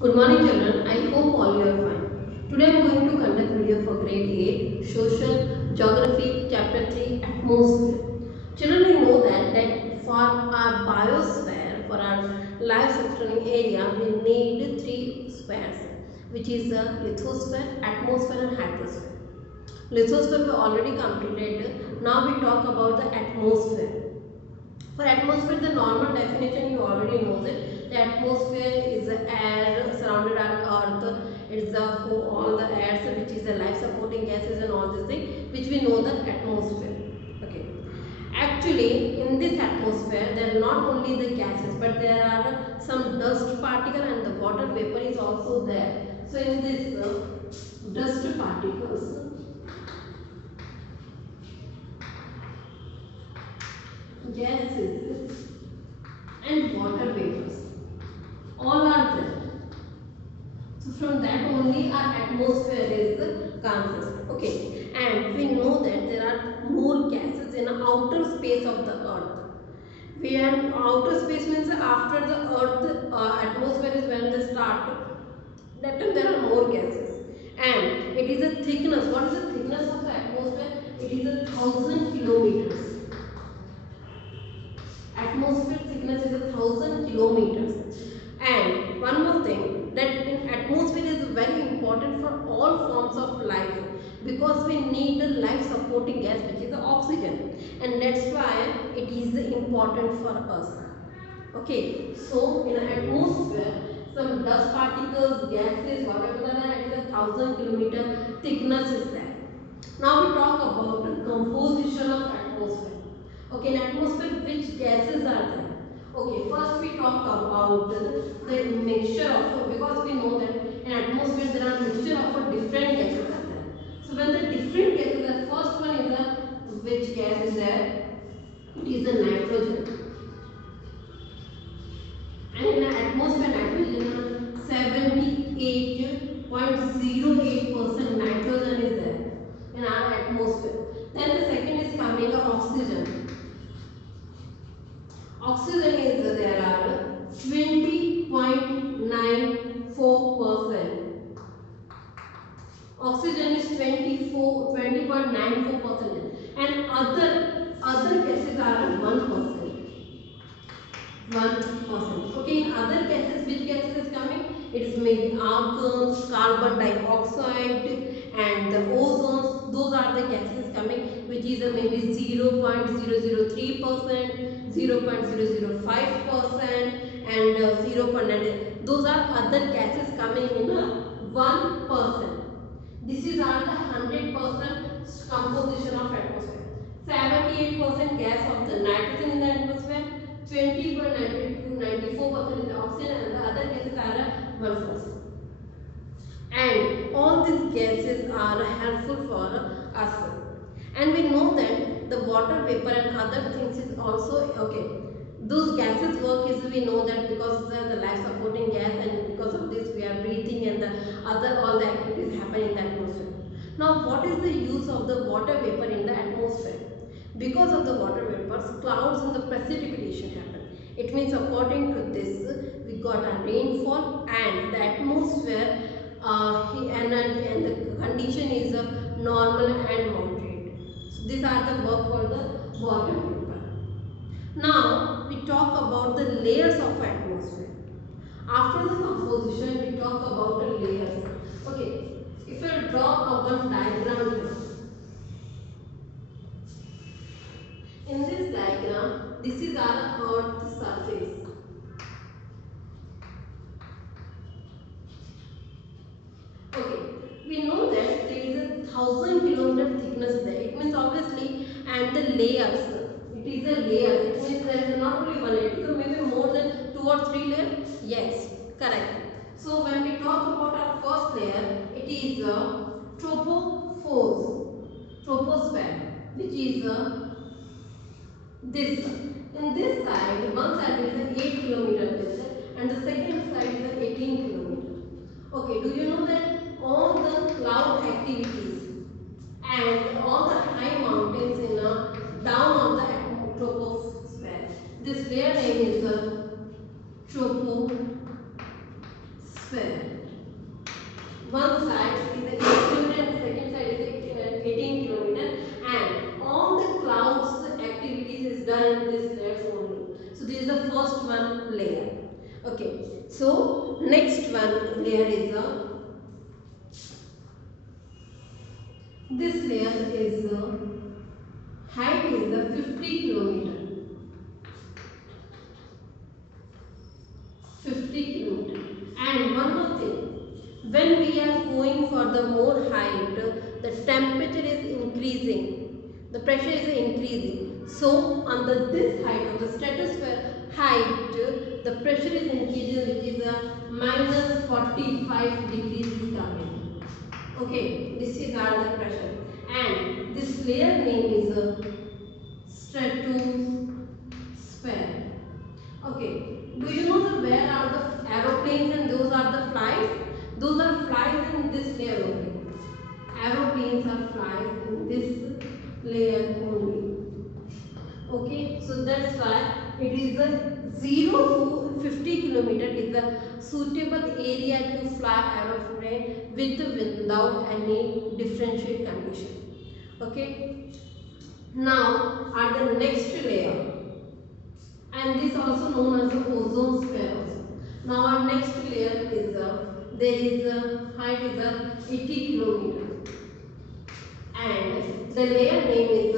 Good morning children, I hope all you are fine. Today I am going to conduct video for grade 8 Social Geography chapter 3 Atmosphere. Children, we know that for our biosphere, for our life sustaining area, we need three spheres, which is the lithosphere, atmosphere and hydrosphere. Lithosphere we already completed. Now we talk about the atmosphere. For atmosphere, the normal definition you already know it. The atmosphere is the air surrounded our earth. It's the all the airs which is the life supporting gases and all these things which we know the atmosphere. Okay. Actually, in this atmosphere, there are not only the gases but there are some dust particle and the water vapor is also there. So in this dust particles, gases and water vapors all are there. So from that only our atmosphere is consist. Okay, and we know that there are more gases in the outer space of the earth. We have outer space means after the earth atmosphere is when they start. That time there are more gases, and it is a thickness. What is the thickness of the atmosphere? It is 1,000 kilometers. Atmosphere thickness is 1,000 kilometers. And one more thing, that in atmosphere is very important for all forms of life because we need the life supporting gas which is the oxygen, and that's why it is important for us. Okay, so in an atmosphere some dust particles, gases, whatever that are, it is 1,000 kilometer thickness is there. Now we talk about the composition of atmosphere. Okay, in atmosphere, which gases are there? Okay, first we talk about the mixture of, because we know that in atmosphere there are mixture of different gases are there. So when the different gases, the first one is the which gas is there? It is the nitrogen. And in atmosphere, nitrogen 78.08% nitrogen is there in our atmosphere. Then the second is coming oxygen. Oxygen is there are 20.94%. Oxygen is 20.94%, and other gases are 1%. 1%. Okay, in other gases, which gases is coming? It is maybe argons, carbon dioxide, and the ozones. Those are the gases coming, which is maybe 0.003%, 0.005%, and 0.9. Those are other gases coming in a 1%. This is our the 100% composition of atmosphere. 78% gas of the nitrogen in the atmosphere, 20.94% is the oxygen, and the other gases are 1%. And all these gases are helpful for us. And we know that the water vapor and other things is also okay. Those gases work is we know that because they are the life supporting gas, and because of this we are breathing, and the other all the activities happen in the atmosphere. Now what is the use of the water vapor in the atmosphere? Because of the water vapors, clouds and the precipitation happen. It means according to this, we got a rainfall, and the atmosphere and the condition is normal and moderate. So these are the work for the water vapor. Now we talk about the layers of atmosphere. After the composition, we talk about the layers. Okay, if I draw a one diagram here. In this diagram, this is our earth surface. Okay, we know that there is 1,000 kilometer thickness there. It means obviously, and the layers. It is a layer. It means there is not only one layer. It is maybe more than 2 or 3 layers. Yes, correct. So when we talk about our first layer, it is troposphere, which is this. In this side, one side is 8 kilometer width, and the second side is 18 kilometer. Okay, do you know that all the cloud activities and all the high mountains in a down of the troposphere, this layer name is the troposphere. sphere. One side is 8 kilometer and second side is 18 kilometer, and all the clouds activities is done in this layer only. So this is the first one layer. Okay, so next one layer is this layer is height is the 50 kilometer. 50 kilometer. And one more thing, when we are going for the more height, the temperature is increasing, the pressure is increasing. So on this height of the stratosphere height, the pressure is increasing, which is a minus 45 degrees is coming. Okay, this is our the pressure, and this layer name is a stratosphere. Okay, do you know where are the aeroplanes and those are the flies? Those are flies in this layer only. Aeroplanes are flies in this layer only. Okay, so that's why it is a 0 to 50 kilometer is a suitable area to fly aeroplane without any differential condition. Okay, now at the next layer, and this also known as the ozone sphere also. Now our next layer is there is a height is 80 kilometer, and the layer name is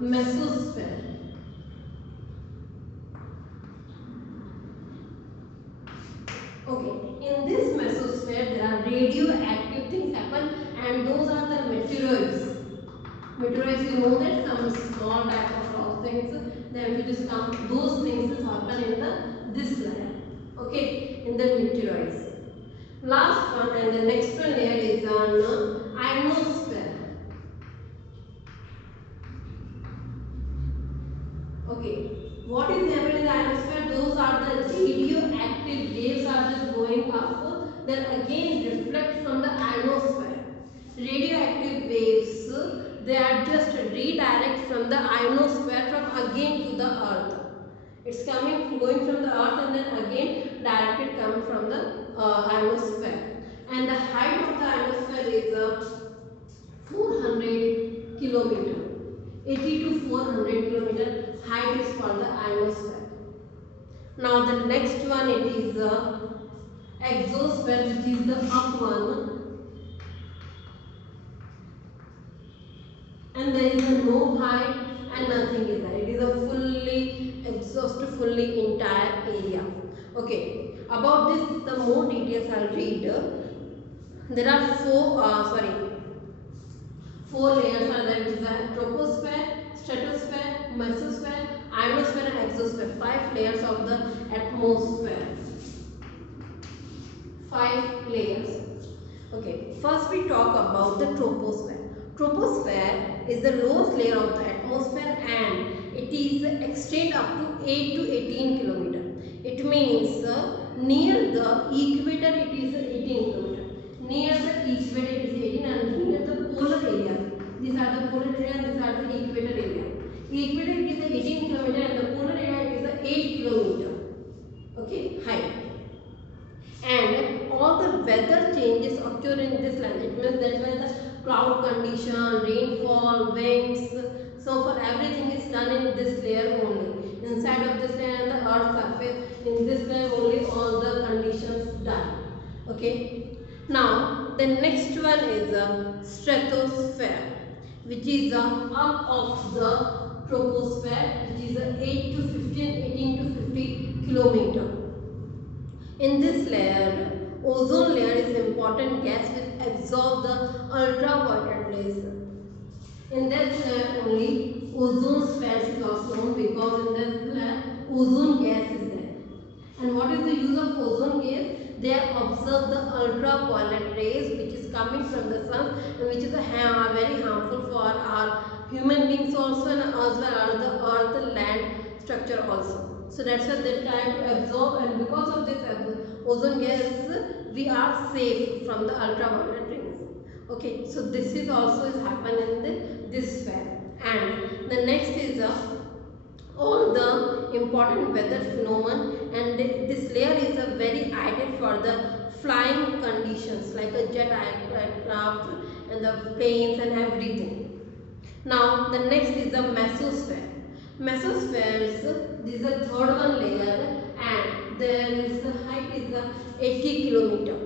mesosphere. Okay, in this mesosphere there are radioactive things happen, and those are the meteoroids. Meteoroids, you know that some small type of rock things, then we just come, those things happen in this layer. Okay, in the meteoroids. Last one and the next one layer is on ionosphere. Okay, what is happening in the ionosphere? Those are the radioactive waves are just going up, then again reflect from the ionosphere. Radioactive waves, they are just redirect from the ionosphere from again to the earth. It's going from the earth and then again directed come from the ionosphere. And the height of the ionosphere is 400 kilometer. 80 to 400 kilometer height is for the ionosphere. Now the next one, it is exosphere, which is the up one. And there is no height and nothing is there. It is a fully exhaust, fully entire area. Okay, about this the more details I'll read. There are four layers are there, which is the troposphere, stratosphere, mesosphere, ionosphere and exosphere. 5 layers of the atmosphere. 5 layers. Okay, first we talk about the troposphere. Troposphere is the lowest layer of the atmosphere and it is extend up to 8 to 18 kilometer. It means near the equator it is 18 kilometer. Near the equator it is 18 and near the polar area. These are the polar area and these are the equator area. Equator it is 18 kilometer and the polar area is 8 kilometer. Okay, height. And all the weather changes occur in this land. It means that's why the cloud condition, rainfall, winds, so for everything is done in this layer only. Inside of this layer and the earth surface, in this layer only all the conditions done. Okay. Now the next one is a stratosphere, which is up of the troposphere, which is 8 to 15, 18 to 50 kilometer. In this layer, ozone layer is important gas which absorb the ultraviolet rays. In that layer only ozone sphere is also known because in that layer ozone gas is there. And what is the use of ozone gas? They absorb the ultraviolet rays which is coming from the sun and which is very harmful for our human beings also and as well as the earth land structure also. So that's why they try to absorb, and because of this ozone gas we are safe from the ultraviolet rays. Okay, so this is also is happen in this sphere. And the next is all the important weather phenomenon, and this layer is very ideal for the flying conditions like a jet aircraft and the planes and everything. Now the next is the mesosphere. Mesospheres, this is the third one layer, and there is the height is the 80 kilometer.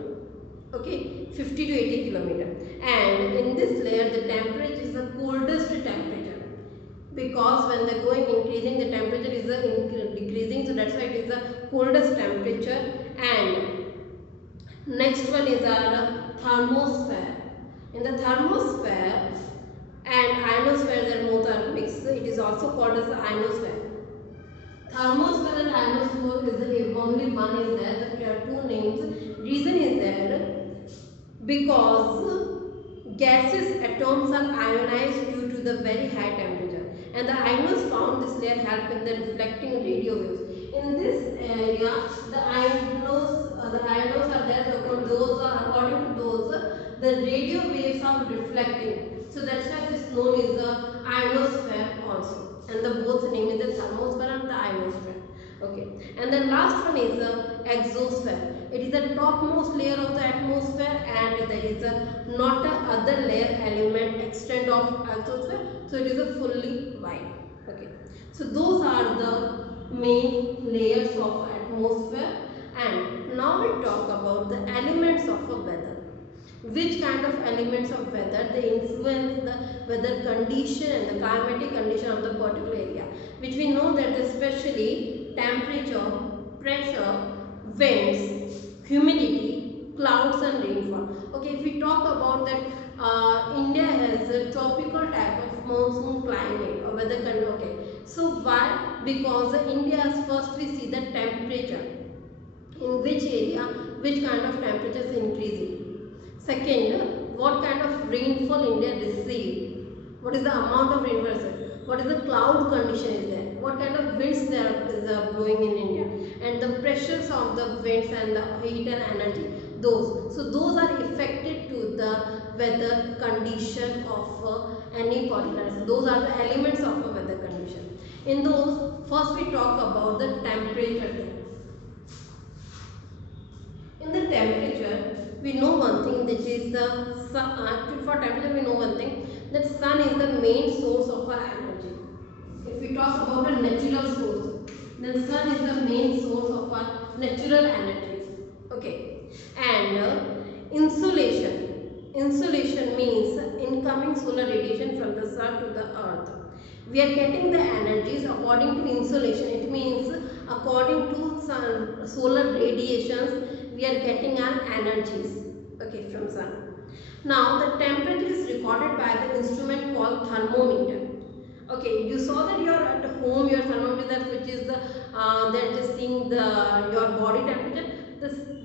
Okay, 50 to 80 kilometer. And in this layer the temperature is the coldest temperature, because when the going increasing the temperature is decreasing, so that's why it is the coldest temperature. And next one is our thermosphere. In the thermosphere and ionosphere, they both are mixed. It is also called as the ionosphere. Thermosphere and ionosphere is the only one is there. There are two names. Reason is there because gaseous atoms are ionized due to the very high temperature, and the ionos found this layer help in the reflecting radio waves. In this area, the ionos are there. So those are, according to those, the radio waves are reflecting. So that's why this known as the ionosphere also, and the both name is the thermosphere and the ionosphere. Okay, and the last one is the exosphere. It is the topmost layer of the atmosphere, and there is not a other layer element extent of exosphere, so it is a fully white. Okay, so those are the main layers of atmosphere. And now we talk about the elements of a weather. Which kind of elements of weather they influence the weather condition and the climatic condition of the particular area, which we know that especially temperature, pressure, winds, humidity, clouds and rainfall. Okay, if we talk about that, India has a tropical type of monsoon climate or weather condition. Okay, so why? Because India's first we see the temperature, in which area which kind of temperature is increasing. Second, what kind of rainfall India receive? What is the amount of rainfall? What is the cloud condition is there? What kind of winds there is blowing in India? And the pressures of the winds and the heat and energy. Those. So those are affected to the weather condition of any particular. So those are the elements of a weather condition. In those, first we talk about the temperature. In the temperature, we know one thing, that is the sun. For temperature we know one thing, that sun is the main source of our energy. If we talk about a natural source, then sun is the main source of our natural energy. Okay, and insolation. Insolation means incoming solar radiation from the sun to the earth. We are getting the energies according to insolation. It means according to solar radiations we are getting our energies, okay, from sun. Now the temperature is recorded by the instrument called thermometer. Okay, you saw that you are at home, your thermometer, which is the they're just seeing the your body temperature.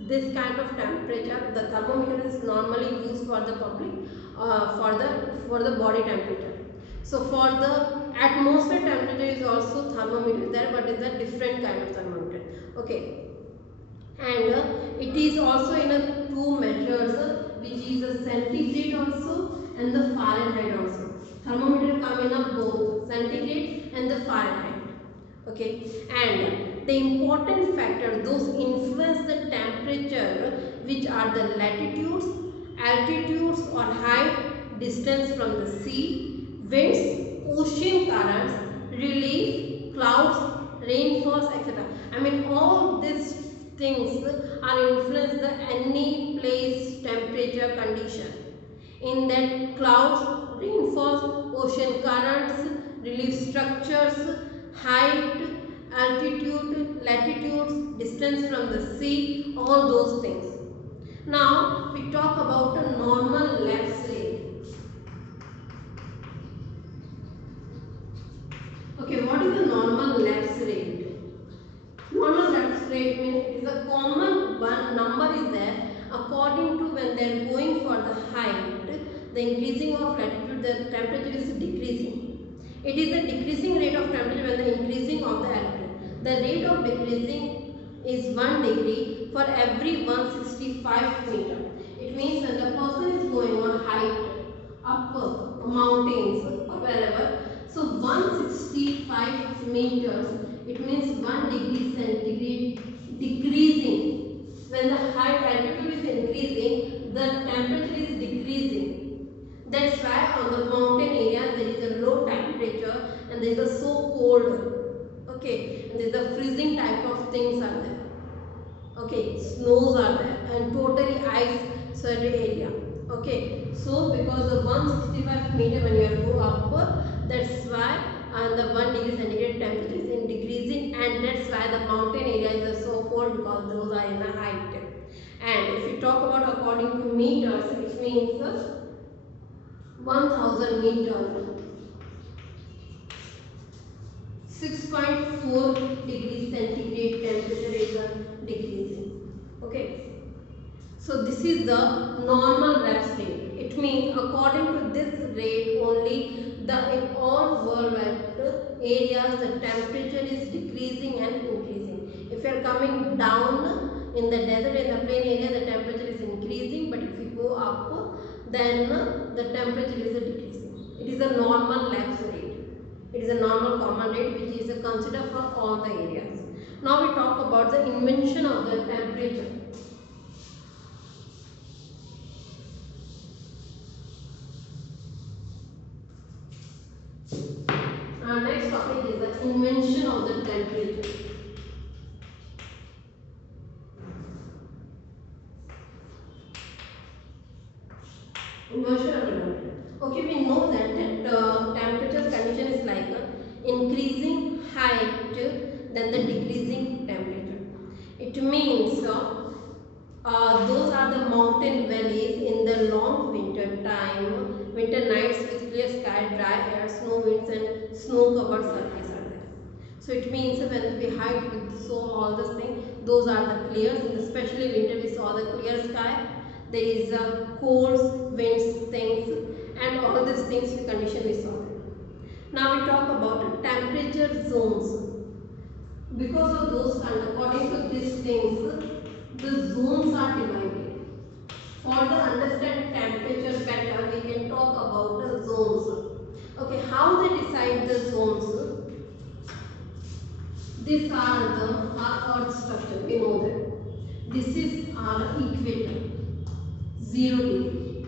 This kind of temperature, the thermometer is normally used for the public for the body temperature. So for the atmosphere temperature is also thermometer there, but it's a different kind of thermometer. Okay. And it is also in a two measures, which is the centigrade also and the Fahrenheit also. Thermometer come in a both centigrade and the Fahrenheit. Okay, and the important factor those influence the temperature, which are the latitudes, altitudes or height, distance from the sea, winds, ocean currents, relief, clouds, rainfalls, etc. I mean all these things are influence the any place temperature condition. In that clouds, rainfalls, ocean currents, relief structures, height, altitude, latitudes, distance from the sea, all those things. Now we talk about a normal lapse rate. Okay, what is the normal lapse rate? Normal lapse rate means it is a common one number is there according to when they are going for the height, the increasing of latitude, the temperature is decreasing. It is the decreasing rate of temperature when the increasing of the altitude. The rate of decreasing is 1 degree for every 165 meter. It means when the person is going on height, up mountains or wherever, so 165 meters, it means 1 degree centigrade decreasing. When the height altitude is That's why on the mountain area there is a low temperature and there is a so cold. Okay, and there is a freezing type of things are there. Okay, snows are there and totally ice survey area. Okay, so because the 165 meter when you go up, that's why and the 1 degree centigrade temperature is in decreasing, and that's why the mountain areas are so cold because those are in a height. And if you talk about according to meters, it means 1000 meter, 6.4 degrees centigrade temperature is decreasing. Okay. So this is the normal lapse rate. It means according to this rate only the in all worldwide areas the temperature is decreasing and increasing. If you are coming down in the desert in the plain area the temperature is increasing, but if you go up then the temperature is decreasing. It is a normal lapse rate. It is a normal common rate which is considered for all the areas. Now we talk about the invention of the temperature. Our next topic is the invention of the temperature. Inversion of the temperature. Okay, we know that temperature condition is like increasing height than the decreasing temperature. It means those are the mountain valleys in the long winter time, winter nights with clear sky, dry air, snow winds and snow covered surface are there. So it means when we hide with so all these things, those are the clears, and especially winter we saw the clear sky, there is cold winds things and all these things condition we saw. Now we talk about temperature zones. Because of those according to these things, the zones are divided. For to understand temperature better, we can talk about the zones. Okay, how they decide the zones? These are our earth structure. We know that. This is our equator, 0 degree.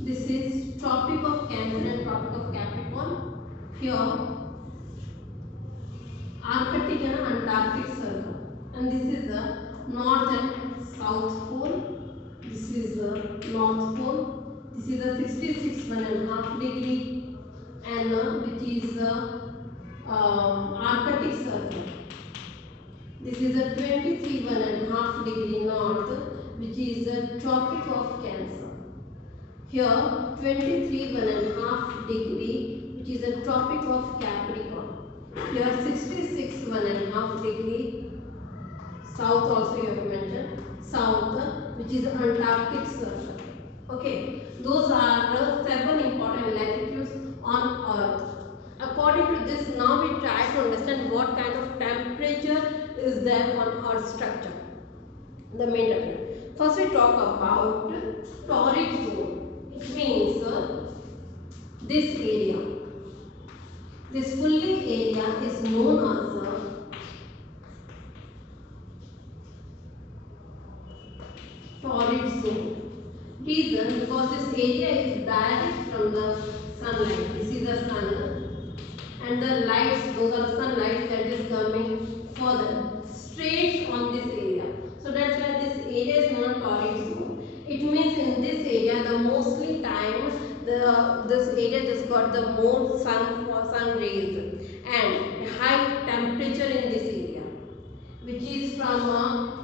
This is Tropic of Cancer and Tropic of Capricorn. Here, Arctic and Antarctic Circle, and this is the North and South Pole. This is the North Pole. This is the 66.5 degree, and which is the Arctic Circle. This is the 23.5 degree north, which is the Tropic of Cancer. Here 23.5 degree, which is the Tropic of Capricorn. Here 66.5 degree south also you have to mention, south, which is Antarctic Circle. Okay, those are the 7 important latitudes on Earth. According to this, now we try to understand what kind of temperature is there on Earth structure. The main temperature. First we talk about torrid zone. It means this area. This fully area is known as torrid zone. Reason because this area is direct from the sunlight. This is the sun, and the lights, those are the sunlight that is coming further straight on this area. So that's why this area is known torrid zone. It means in this area the mostly time this area just got the more sun rays and high temperature in this area, which is from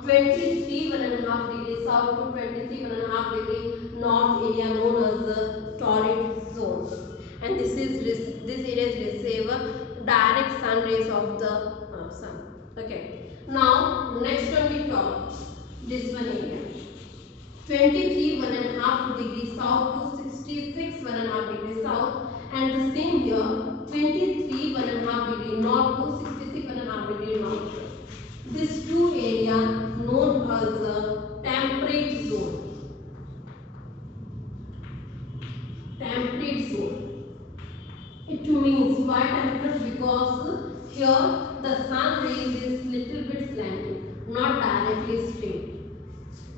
23.5 degrees south to 23.5 degree north area known as the torrid zone. And this area is receive direct sun rays of the sun. Okay. Now next one we talk this one area. 23.5 degrees south to 66.5 degrees south, and the same here 23.5 degree north to 66.5 degree north. These two areas known as the temperate zone. Temperate zone. It means why temperate? Because here the sun rays is little bit slanted, not directly straight.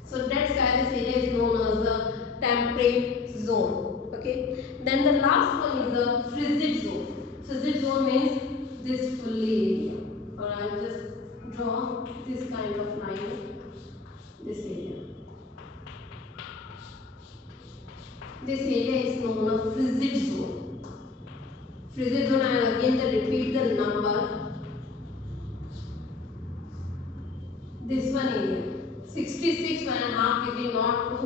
So that's why this area is known as the temperate zone. zone. Okay. Then the last one is the frigid zone. Frigid zone means this fully area. Or I'll just draw this kind of line. This area. This area is known as frigid zone. Frigid zone, I will again repeat the number. This one area 66.5 degree north to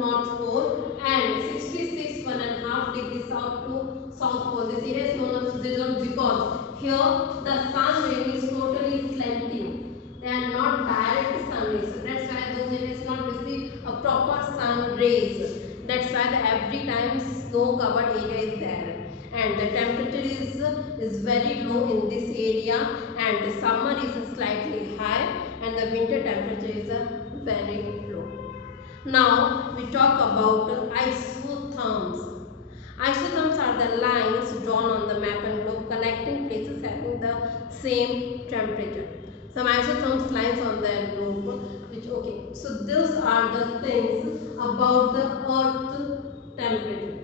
north pole and 66.5 degree south to south pole. This area is known as frigid zone because here the sun ray is totally slanting. They are not direct sun rays. That's why those areas not receive a proper sun rays. That's why every time snow covered area is there. And the temperature is very low in this area, and the summer is slightly high and the winter temperature is very low. Now we talk about isotherms. Isotherms are the lines drawn on the map and globe connecting places having the same temperature. Some isotherms lines on the globe, which okay. So those are the things about the earth temperature.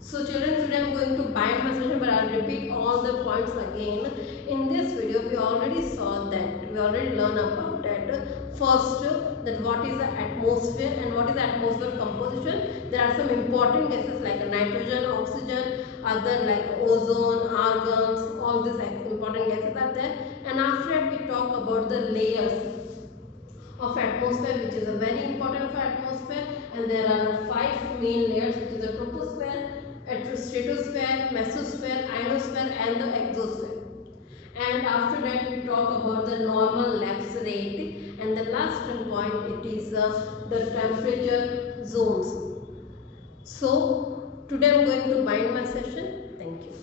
So children, today I am going to bind my session, but I will repeat all the points again. In this video, we already saw that, we already learned about that. First, that what is the atmosphere and what is the atmosphere composition. There are some important gases like nitrogen, oxygen, other like ozone, argons, all these important gases are there. And after that, we talk about the layers of atmosphere, which is a very important for atmosphere, and there are 5 main layers, which is the troposphere, stratosphere, mesosphere, ionosphere and the exosphere. And after that we talk about the normal lapse rate, and the last point it is the temperature zones. So today I am going to bind my session. Thank you.